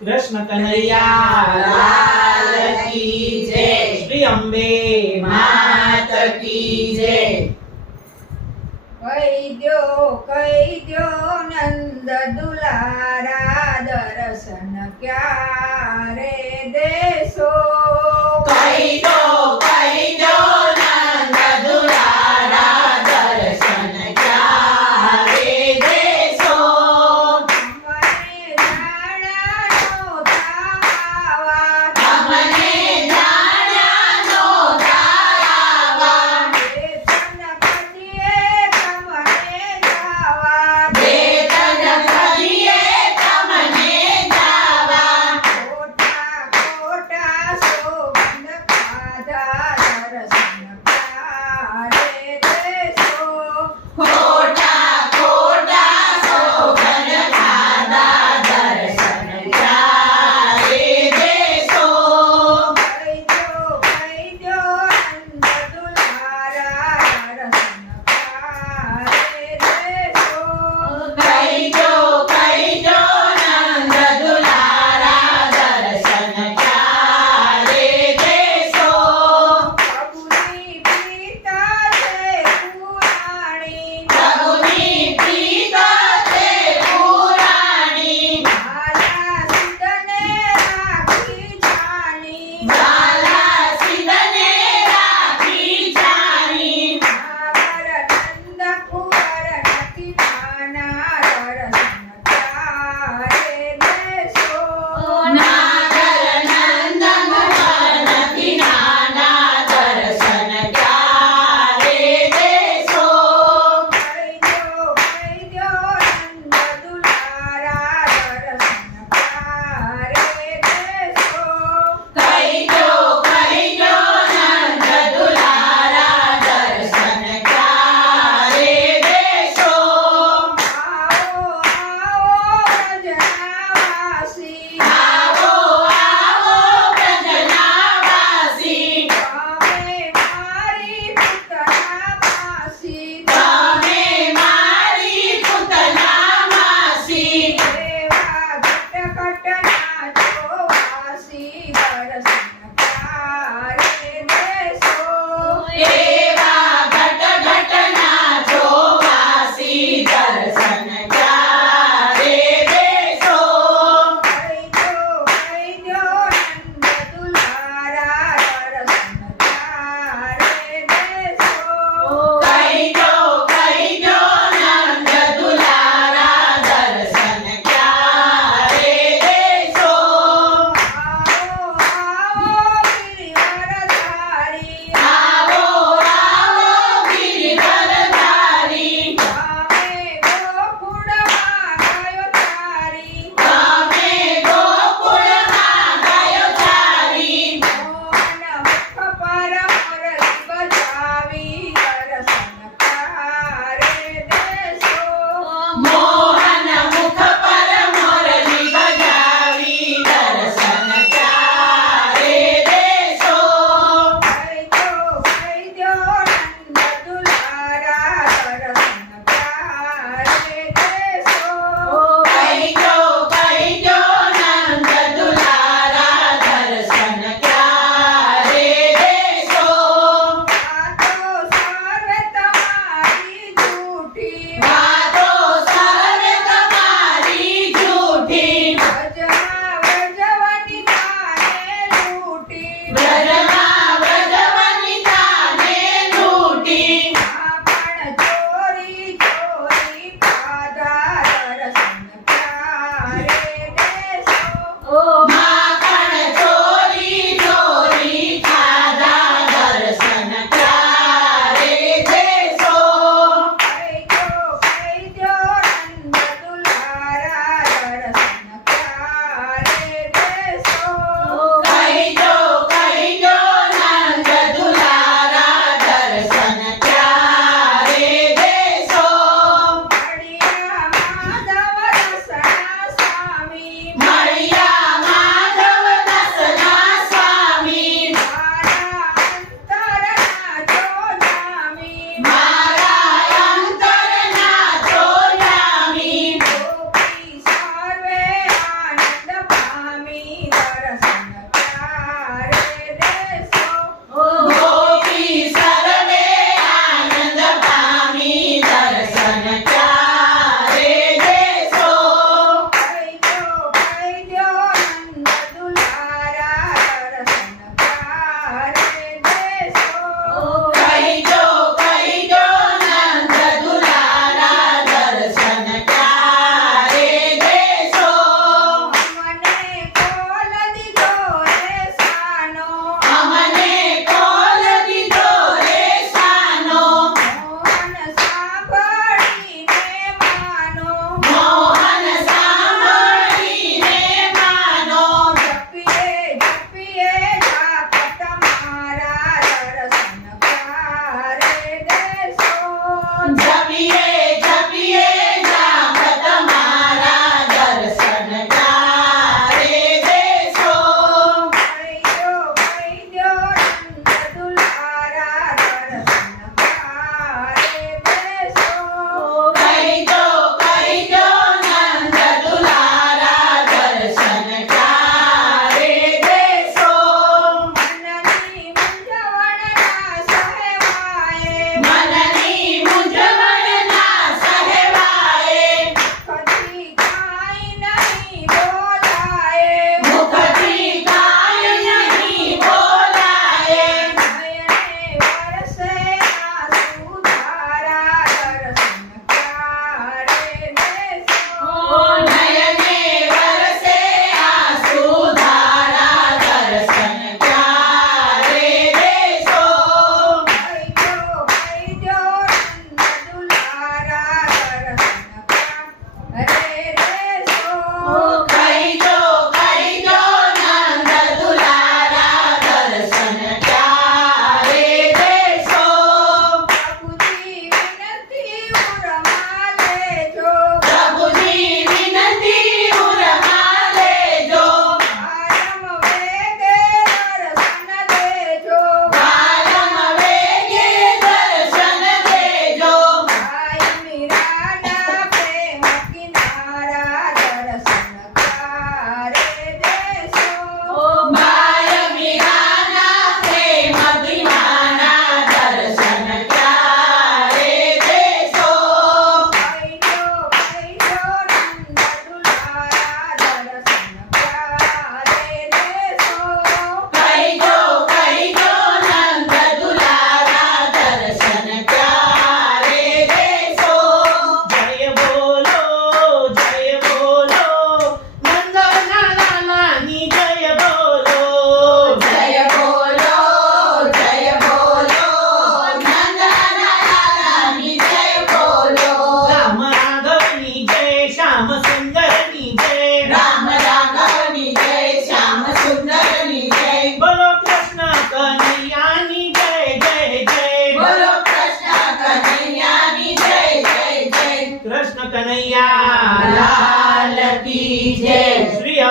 કૃષ્ણ કનૈયા લાલ કી જય. શ્રી અંબે માત કી જય કહી દ્યો કહી દ્યો નંદ દુલારા દર્શન ક્યારે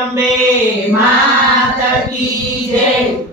અંબે માતા કી જય.